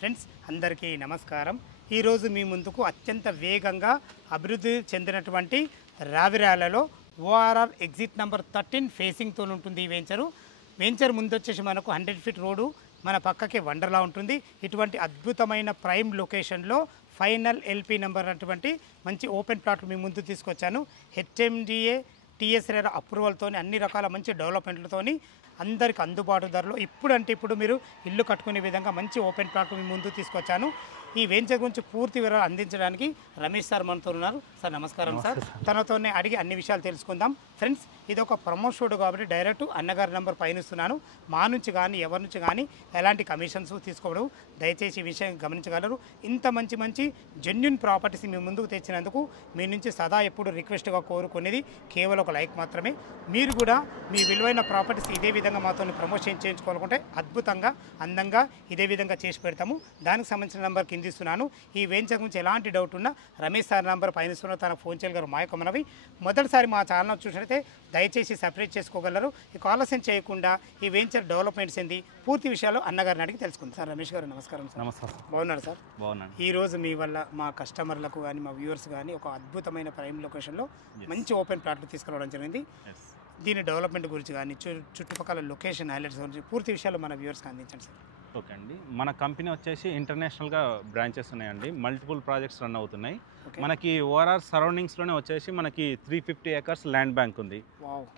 Friends అందరికీ నమస్కారం. ఈరోజు మీ ముందుకు అత్యంత వేగంగా అభివృద్ధి చెందినటువంటి రావిరాలలో ఓఆర్ఆర్ ఎగ్జిట్ నెంబర్ 13 ఫేసింగ్తో ఉంటుంది ఈ వెంచర్ ముందు వచ్చేసి మనకు 100 ఫీట్ రోడ్డు, మన పక్కకి వండర్లా ఉంటుంది. ఇటువంటి అద్భుతమైన ప్రైమ్ లొకేషన్లో ఫైనల్ ఎల్పి నెంబర్ అటువంటి మంచి ఓపెన్ ప్లాట్లు మీ ముందు తీసుకొచ్చాను. హెచ్ఎండిఏ టీఎస్ఆర్ అప్రూవల్తో అన్ని రకాల మంచి డెవలప్మెంట్లతోని అందరికి అందుబాటు ధరలో ఇప్పుడు మీరు ఇల్లు కట్టుకునే విధంగా మంచి ఓపెన్ ప్లాట్ మీ ముందు తీసుకొచ్చాను. ఈ వెంచర్ గురించి పూర్తి వివరాలు అందించడానికి రమేష్ సార్ మనతో ఉన్నారు. సార్ నమస్కారం. సార్ తనతోనే అడిగి అన్ని విషయాలు తెలుసుకుందాం. ఫ్రెండ్స్ ఇది ఒక ప్రమోషన్ కాబట్టి డైరెక్ట్ అన్నగారి నెంబర్ పైన ఇస్తున్నాను. మా నుంచి కానీ ఎవరి నుంచి కానీ ఎలాంటి కమిషన్స్ తీసుకోవడం, దయచేసి ఈ విషయం గమనించగలరు. ఇంత మంచి జెన్యున్ ప్రాపర్టీస్ మీ ముందుకు తెచ్చినందుకు మీ నుంచి సదా ఎప్పుడు రిక్వెస్ట్గా కోరుకునేది కేవలం ఒక లైక్ మాత్రమే. మీరు కూడా మీ విలువైన ప్రాపర్టీస్ ఇదే విధంగా మాతో ప్రమోషన్ చేయించుకోవాలనుకుంటే అద్భుతంగా అందంగా ఇదే విధంగా చేసి పెడతాము. దానికి సంబంధించిన నెంబర్ కింద ఇస్తున్నాను. ఈ వెంచర్ గురించి ఎలాంటి డౌట్ ఉన్నా రమేష్ సార్ నెంబర్ పైన ఇస్తున్నా తనకు ఫోన్ చేయగలరు. మా యొక్క మనవి మొదటిసారి మా ఛానల్ చూసినట్లయితే దయచేసి సపరేట్ చేసుకోగలరు. ఈ ఆలస్యం చేయకుండా ఈ వెంచర్ డెవలప్మెంట్స్ ఏంది పూర్తి విషయాలు అన్నగారిని అడిగి తెలుసుకుందాం. సార్ రమేష్ గారు నమస్కారం. సార్ నమస్కారం. బాగున్నారు సార్? బాగున్నాను. ఈ రోజు మీ వల్ల మా కస్టమర్లకు కానీ మా వ్యూవర్స్ కానీ ఒక అద్భుతమైన ప్రైమ్ లొకేషన్లో మంచి ఓపెన్ ప్లాట్లు తీసుకురావడం జరిగింది. దీని డెవలప్మెంట్ గురించి కానీ చుట్టుపక్కల లొకేషన్ హైలైట్స్ గురించి పూర్తి విషయాలు మన వ్యూవర్స్కి అందించండి సార్. ఓకే అండి, మన కంపెనీ వచ్చేసి ఇంటర్నేషనల్గా బ్రాంచెస్ ఉన్నాయండి. మల్టిపుల్ ప్రాజెక్ట్స్ రన్ అవుతున్నాయి. మనకి ఓఆర్ఆర్ సరౌండింగ్స్లోనే వచ్చేసి మనకి 350 ఏకర్స్ ల్యాండ్ బ్యాంక్ ఉంది.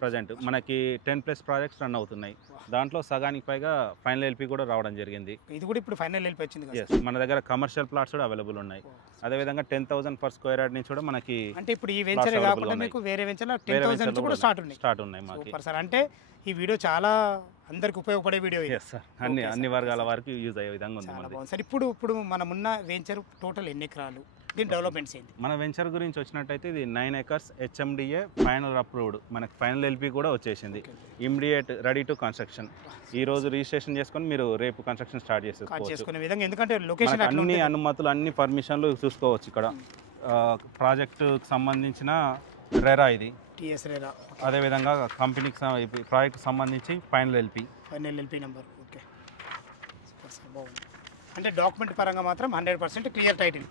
ప్రజెంట్ మనకి 10+ ప్రాజెక్ట్స్ రన్ అవుతున్నాయి. దాంట్లో సగానికి పైగా ఫైనల్ ఎల్పి కూడా రావడం జరిగింది. ఇది కూడా ఇప్పుడు ఫైనల్ ఎల్పి వచ్చింది. మన దగ్గర కమర్షియల్ ప్లాట్స్ కూడా అవైలబుల్ ఉన్నాయి. అదేవిధంగా 10,000 per square yard నుంచి కూడా మనకి అంటే ఇప్పుడు ఈ వెంచర్ కాకుండా మీకు వేరే వెంచర్లో 10,000 నుంచి కూడా స్టార్ట్ ఉన్నాయి మాకు. సార్ అంటే ఈ వీడియో చాలా అందరికి ఉపయోగపడే వీడియో. సార్ అన్ని వర్గాల వారికి యూజ్ అయ్యే విధంగా ఉంది. సార్ ఇప్పుడు మనమున్న వెంచర్ టోటల్ ఎన్ని ఎకరాలు, దీని డెవలప్మెంట్స్ ఏంటి? మన వెంచర్ గురించి వచ్చినట్టయితే ఇది 9 acres హెచ్ఎండిఏ ఫైనల్ అప్రూవ్డ్. మనకి ఫైనల్ ఎల్పి కూడా వచ్చేసింది. Immediate ready to construction. ఈ రోజు రిజిస్ట్రేషన్ చేసుకొని మీరు రేపు కన్స్ట్రక్షన్ స్టార్ట్ చేసుకోవచ్చు. విధంగా ఎందుకంటే లొకేషన్ అన్ని అనుమతులు అన్ని పర్మిషన్లు చూసుకోవచ్చు. ఇక్కడ ప్రాజెక్టుకి సంబంధించిన రెరా ఇది టీఎస్ఆర్, అదేవిధంగా కంపెనీకి ప్రాజెక్ట్ సంబంధించి ఫైనల్ ఎల్పి నెంబర్. ఓకే బాగుంది. అంటే డాక్యుమెంట్ పరంగా మాత్రం 100% క్లియర్ టైటిల్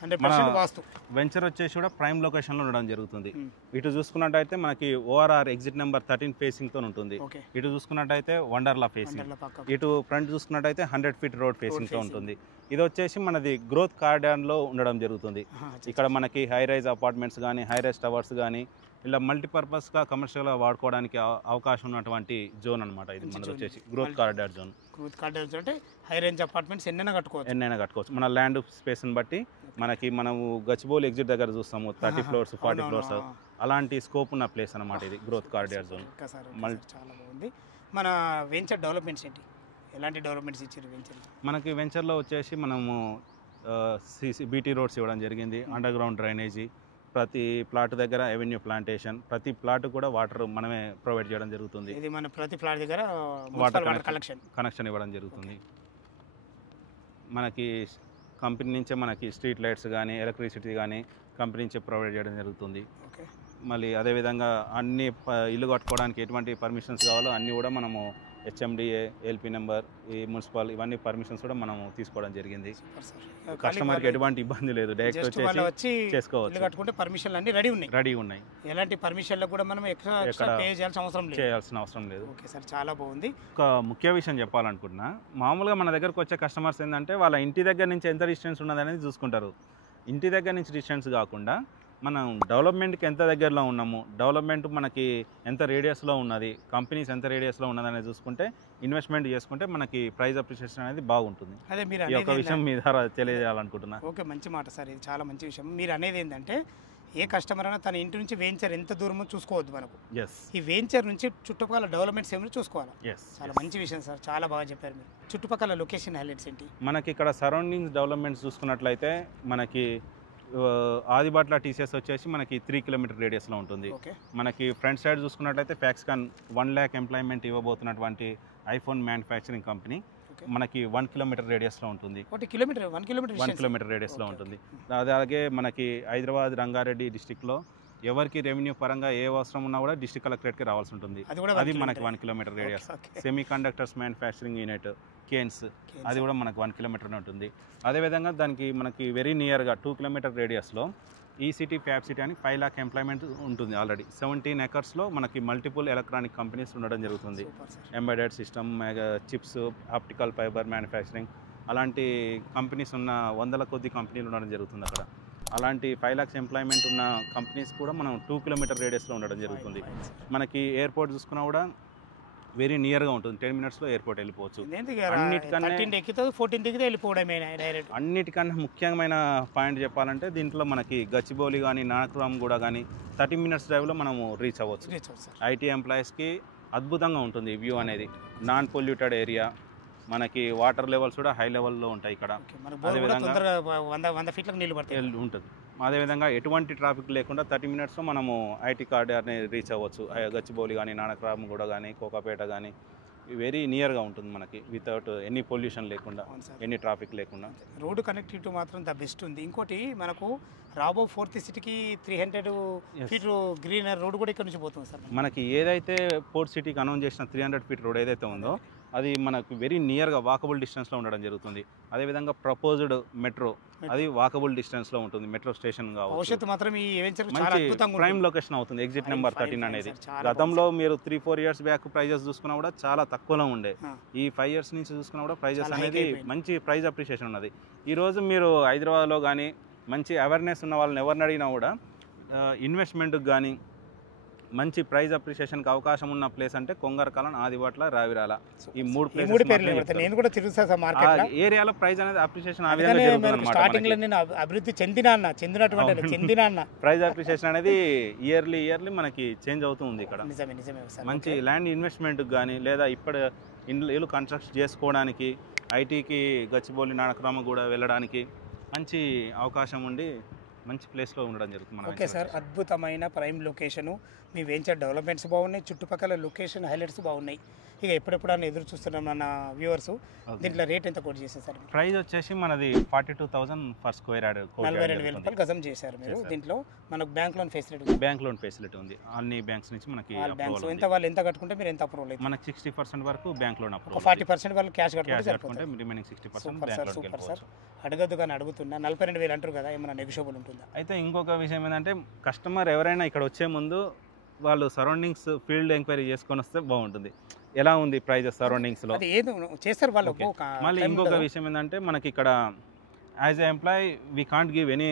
100% వాస్తు. వెంచర్ వచ్చేసి కూడా ప్రైమ్ లొకేషన్లో ఉండడం జరుగుతుంది. ఇటు చూసుకున్నట్టయితే మనకి ఓఆర్ఆర్ ఎగ్జిట్ నెంబర్ 13 ఫేసింగ్తో ఉంటుంది. ఇటు చూసుకున్నట్టయితే వండర్లా ఫేసింగ్, ఇటు ఫ్రంట్ చూసుకున్నట్టయితే 100 ఫీట్ రోడ్ ఫేసింగ్తో ఉంటుంది. ఇది వచ్చేసి మనది గ్రోత్ కార్డన్లో ఉండడం జరుగుతుంది. ఇక్కడ మనకి హై రైజ్ అపార్ట్మెంట్స్ కానీ హై రైజ్ టవర్స్ కానీ ఇలా మల్టీపర్పస్గా కమర్షియల్గా వాడుకోవడానికి అవకాశం ఉన్నటువంటి జోన్ అనమాట. ఇది మనది వచ్చేసి గ్రోత్ కారిడార్ జోన్. అంటే హై రేంజ్ అపార్ట్మెంట్స్ ఎన్నైనా కట్టుకోవచ్చు. మన ల్యాండ్ స్పేస్ని బట్టి మనము గచ్చిబౌలి ఎగ్జిట్ దగ్గర చూస్తాము 30 floors 40 floors అలాంటి స్కోప్ ఉన్న ప్లేస్ అనమాట ఇది గ్రోత్ కారిడార్ జోన్. చాలా బాగుంది. మన వెంచర్ డెవలప్మెంట్స్ ఏంటి, ఎలాంటి డెవలప్మెంట్స్ ఇచ్చారు వెంచర్? మనకి వెంచర్లో వచ్చేసి మనము బీటీ రోడ్స్ ఇవ్వడం జరిగింది. అండర్ గ్రౌండ్ డ్రైనేజీ, ప్రతి ప్లాట్ దగ్గర ఎవెన్యూ ప్లాంటేషన్, ప్రతి ప్లాట్ కూడా వాటర్ మనమే ప్రొవైడ్ చేయడం జరుగుతుంది. ఇది మన ప్రతి ప్లాట్ దగ్గర వాటర్ కనెక్షన్ ఇవ్వడం జరుగుతుంది. మనకి కంపెనీ నుంచే మనకి స్ట్రీట్ లైట్స్ కానీ ఎలక్ట్రిసిటీ కానీ కంపెనీ నుంచే ప్రొవైడ్ చేయడం జరుగుతుంది. మళ్ళీ అదేవిధంగా అన్ని ఇల్లు కట్టుకోవడానికి ఎటువంటి పర్మిషన్స్ కావాలో అన్నీ కూడా మనము హెచ్ఎండిఏ ఎల్పి నెంబర్, ఈ మున్సిపల్ ఇవన్నీ పర్మిషన్స్ కూడా మనం తీసుకోవడం జరిగింది. కస్టమర్కి ఎటువంటి ఇబ్బంది లేదు, డైరెక్ట్ వచ్చి చేసుకోవచ్చు. కట్టుకుంటే పర్మిషన్లు అన్ని రెడీ ఉన్నాయి. ఎలాంటి పర్మిషన్లకు కూడా మనం ఎక్స్ట్రా పే చేయాల్సిన అవసరం లేదు. ఓకే సార్, చాలా బాగుంది. ఒక ముఖ్య విషయం చెప్పాలనుకుంటున్నా, మామూలుగా మన దగ్గరకు వచ్చే కస్టమర్స్ ఏంటంటే వాళ్ళ ఇంటి దగ్గర నుంచి ఎంత డిస్టెన్స్ ఉన్నది అనేది చూసుకుంటారు. ఇంటి దగ్గర నుంచి డిస్టెన్స్ కాకుండా మనం డెవలప్మెంట్కి ఎంత దగ్గరలో ఉన్నాము, డెవలప్మెంట్ మనకి ఎంత రేడియస్లో ఉన్నది, కంపెనీస్ ఎంత రేడియస్లో ఉన్నది అనేది చూసుకుంటే ఇన్వెస్ట్మెంట్ చేసుకుంటే మనకి ప్రైస్ అప్రిషియేషన్ అనేది బాగుంటుంది. అదే మీరు ఈ యొక్క విషయం మీ ద్వారా తెలియజేయాలనుకుంటున్నా. ఓకే, మంచి మాట సార్, ఇది చాలా మంచి విషయం. మీరు అనేది ఏంటంటే ఏ కస్టమర్ అయినా తన ఇంటి నుంచి వెంచర్ ఎంత దూరమో చూసుకోవద్దు. మనకు ఈ వెంచర్ నుంచి చుట్టుపక్కల డెవలప్మెంట్స్ ఏమైనా చూసుకోవాలి. చాలా మంచి విషయం సార్, చాలా బాగా చెప్పారు మీరు. చుట్టుపక్కల లొకేషన్ హైలైట్స్ ఏంటి? మనకి ఇక్కడ సరౌండింగ్స్ డెవలప్మెంట్స్ చూసుకున్నట్లయితే మనకి ఆదిబాట్ల టీసీఎస్ వచ్చేసి మనకి 3 kilometer రేడియస్లో ఉంటుంది. మనకి ఫ్రంట్ సైడ్ చూసుకున్నట్లయితే ఫ్యాక్స్కాన్ 1 lakh ఎంప్లాయ్మెంట్ ఇవ్వబోతున్నటువంటి ఐఫోన్ మ్యానుఫ్యాక్చరింగ్ కంపెనీ మనకి 1 kilometer రేడియస్లో ఉంటుంది. 1 kilometer రేడియస్లో ఉంటుంది. అలాగే మనకి హైదరాబాద్ రంగారెడ్డి డిస్టిక్లో ఎవరికి రెవెన్యూ పరంగా ఏ అవసరం ఉన్నా కూడా డిస్ట్రిక్ట్ కలెక్టరేట్కి రావాల్సి ఉంటుంది. అది మనకి 1 kilometre radius. Semiconductors manufacturing unit Kaynes అది కూడా మనకు 1 కిలోమీటర్ ఉంటుంది. అదేవిధంగా దానికి మనకి వెరీ నియర్గా 2 కిలోమీటర్ రేడియస్లో ఈసీటీ ఫ్యాబ్ సిటీ అని 5 లాక్ ఎంప్లాయ్మెంట్ ఉంటుంది. ఆల్రెడీ 17 ఎకర్స్లో మనకి మల్టిపుల్ ఎలక్ట్రానిక్ కంపెనీస్ ఉండడం జరుగుతుంది. Embedded system, chips, optical fibre manufacturing అలాంటి కంపెనీస్ ఉన్న వందల కొద్ది కంపెనీలు ఉండడం జరుగుతుంది అక్కడ. అలాంటి 5 లాక్స్ ఎంప్లాయ్మెంట్ ఉన్న కంపెనీస్ కూడా మనం 2 కిలోమీటర్ రేడియస్లో ఉండడం జరుగుతుంది. మనకి ఎయిర్పోర్ట్ చూసుకున్నా కూడా వెరీ నియర్గా ఉంటుంది. 10 మినిట్స్లో ఎయిర్పోర్ట్ వెళ్ళిపోవచ్చు. అన్నిటికన్నా ముఖ్యమైన పాయింట్ చెప్పాలంటే దీంట్లో మనకి గచ్చిబౌలి కానీ నానక్రామ్ కూడా కానీ 30 మినిట్స్ డ్రైవ్లో మనము రీచ్ అవ్వచ్చు. ఐటీ ఎంప్లాయీస్కి అద్భుతంగా ఉంటుంది వ్యూ అనేది. నాన్ పొల్యూటెడ్ ఏరియా, మనకి వాటర్ లెవెల్స్ కూడా హై లెవెల్లో ఉంటాయి ఇక్కడ. ఉంటుంది. అదేవిధంగా ఎటువంటి ట్రాఫిక్ లేకుండా 30 మినిట్స్లో మనము ఐటీ కార్డర్ని రీచ్ అవ్వచ్చు. గచ్చిబౌలి కానీ నానక్రామ్ కూడా కానీ కోకాపేట కానీ వెరీ నియర్గా ఉంటుంది మనకి, వితౌట్ ఎనీ పొల్యూషన్ లేకుండా, ఎనీ ట్రాఫిక్ లేకుండా. రోడ్డు కనెక్టివిటీ మాత్రం ద బెస్ట్ ఉంది. ఇంకోటి మనకు రాబో 4th సిటీకి 300 ఫీట్ గ్రీన్ రోడ్ కూడా ఇక్కడ నుంచి పోతుంది సార్. మనకి ఏదైతే పోర్ట్ సిటీకి అనౌన్స్ చేసిన 300 ఫీట్ రోడ్ ఏదైతే ఉందో అది మనకు వెరీ నియర్గా వాకబుల్ డిస్టెన్స్లో ఉండడం జరుగుతుంది. అదేవిధంగా ప్రపోజ్డ్ మెట్రో అది వాకబుల్ డిస్టెన్స్లో ఉంటుంది. మెట్రో స్టేషన్ కావచ్చు. మాత్రం ఈ ప్రైమ్ లొకేషన్ అవుతుంది ఎగ్జిట్ నెంబర్ 13 అనేది. గతంలో మీరు 3-4 ఇయర్స్ బ్యాక్ ప్రైజెస్ చూసుకున్నా కూడా చాలా తక్కువలో ఉండే. ఈ 5 ఇయర్స్ నుంచి చూసుకున్నా కూడా ప్రైజెస్ అనేది మంచి ప్రైజ్ అప్రిషియేషన్ ఉన్నది. ఈరోజు మీరు హైదరాబాద్లో కానీ మంచి అవేర్నెస్ ఉన్న వాళ్ళని ఎవరిని అడిగినా కూడా ఇన్వెస్ట్మెంట్కి కానీ మంచి ప్రైజ్ అప్రిషియేషన్కి అవకాశం ఉన్న ప్లేస్ అంటే కొంగరకాలం, ఆదివాట్ల, రావిరాల. ఈ 3 ఏరియాలో ప్రైజ్ అనేది అప్రిషియేషన్ అభివృద్ధి చెందినటువంటి ప్రైజ్ అప్రిషియేషన్ అనేది ఇయర్లీ మనకి చేంజ్ అవుతుంది ఇక్కడ. మంచి ల్యాండ్ ఇన్వెస్ట్మెంట్కి కానీ లేదా ఇప్పుడు ఇల్లు కన్స్ట్రక్ట్ చేసుకోవడానికి, ఐటీకి గచ్చిబౌలి నానక్రామ కూడా వెళ్ళడానికి మంచి అవకాశం ఉండి మంచి ప్లేస్లో ఉండడం జరుగుతుంది. ఓకే సార్, అద్భుతమైన ప్రైమ్ లొకేషను. మీ వెంచర్ డెవలప్మెంట్స్ బాగున్నాయి, చుట్టుపక్కల లొకేషన్ హైలైట్స్ బాగున్నాయి. ఇక ఎప్పుడెప్పుడన్నా ఎదురు చూస్తున్నాం మన వ్యూవర్స్. దీంట్లో రేట్ ఎంత కోట్ చేశారు సార్? ప్రైస్ వచ్చేసి మనది 42,000 ఫర్ స్క్వేర్ యార్డ్. 42,000 రూపాయలు గజం చేశారు మీరు. దీంట్లో మనకు బ్యాంక్ లోన్ ఫెసిలిటీ ఉంది. అన్ని బ్యాంక్స్ నుంచి మనకి వాళ్ళు ఎంత కట్టుకుంటే మీరు ఎంత అప్రూవల్ అయితే మనకి 60% వరకు బ్యాంక్ లోన్ అప్రూవల్, 40% వాళ్ళు క్యాష్ కట్టుకుంటే రిమైనింగ్ 60% సూపర్ సార్. అడగద్దు కానీ అడుగుతున్నా. 42,000 అంటారు కదా, ఏమైనా నెగోషియబుల్ ఉంటుందా? అయితే ఇంకొక విషయం ఏంటంటే కస్టమర్ ఎవరైనా ఇక్కడ వచ్చే ముందు వాళ్ళు సరౌండింగ్స్ ఫీల్డ్ ఎంక్వైరీ చేసుకొని వస్తే బాగుంటుంది. ఎలా ఉంది ప్రైజెస్ సరౌండింగ్స్లో చేస్తారు వాళ్ళు. మళ్ళీ ఇంకొక విషయం ఏంటంటే మనకి ఇక్కడ as a employee we can't give any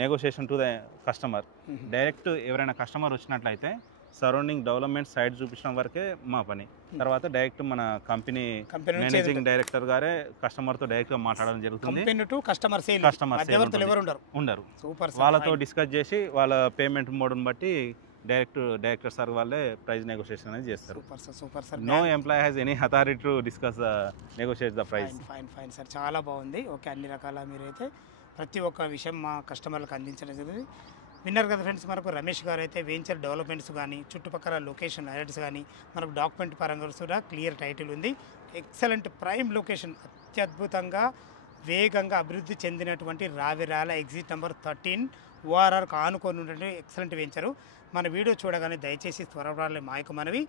negotiation to the customer. Direct ఎవరైనా కస్టమర్ వచ్చినట్లయితే సరౌండింగ్ డెవలప్మెంట్ సైడ్ చూపించడం వరకే మా పని. తర్వాత డైరెక్ట్ మన కంపెనీ మేనేజింగ్ డైరెక్టర్ గారే కస్టమర్తో డైరెక్ట్గా మాట్లాడడం జరుగుతుంది. ఉండరు. వాళ్ళతో డిస్కస్ చేసి వాళ్ళ పేమెంట్ మోడ్ని బట్టి డైరెక్టర్ సార్ వాళ్ళే ప్రైస్ నెగోషియేషన్ అనేది చేస్తారు. No employee has any authority to discuss negotiate the price. Fine sir, చాలా బాగుంది. ఓకే, అన్ని రకాల మీరైతే ప్రతి ఒక్క విషయం మా కస్టమర్లకు అందించడం జరిగింది. విన్నారు కదా ఫ్రెండ్స్, మనకు రమేష్ గారు అయితే వెంచర్ డెవలప్మెంట్స్ కానీ చుట్టుపక్కల లొకేషన్ హైలైట్స్ కానీ మనకు డాక్యుమెంట్ పరంగా కూడా క్లియర్ టైటిల్ ఉంది. ఎక్సలెంట్ ప్రైమ్ లొకేషన్, అత్యద్భుతంగా వేగంగా అభివృద్ధి చెందినటువంటి రావిరాల ఎగ్జిట్ నెంబర్ 13 ఓఆర్ఆర్ ఆనుకొని ఉన్నటువంటి ఎక్సలెంట్ వెంచరు. మన వీడియో చూడగానే దయచేసి త్వరపడాలి మా యొక్క మనవి.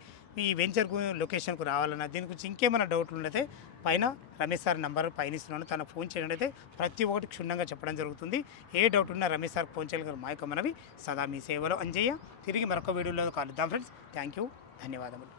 ఈ వెంచర్ లొకేషన్కు రావాలన్నా దీని గురించి ఇంకేమైనా డౌట్లు ఉన్నదే పైన రమేష్ సార్ నంబర్ పైన ఇస్తున్నాను, తన ఫోన్ చేయడం ప్రతి ఒక్కటి క్షుణ్ణంగా చెప్పడం జరుగుతుంది. ఏ డౌట్ ఉన్నా రమేష్ సార్ ఫోన్ చేయగలరు. మా యొక్క మనవి సదా మీ సేవలో అంజయ్య. తిరిగి మరొక వీడియోలో కలుద్దాం ఫ్రెండ్స్. థ్యాంక్ యూ, ధన్యవాదములు.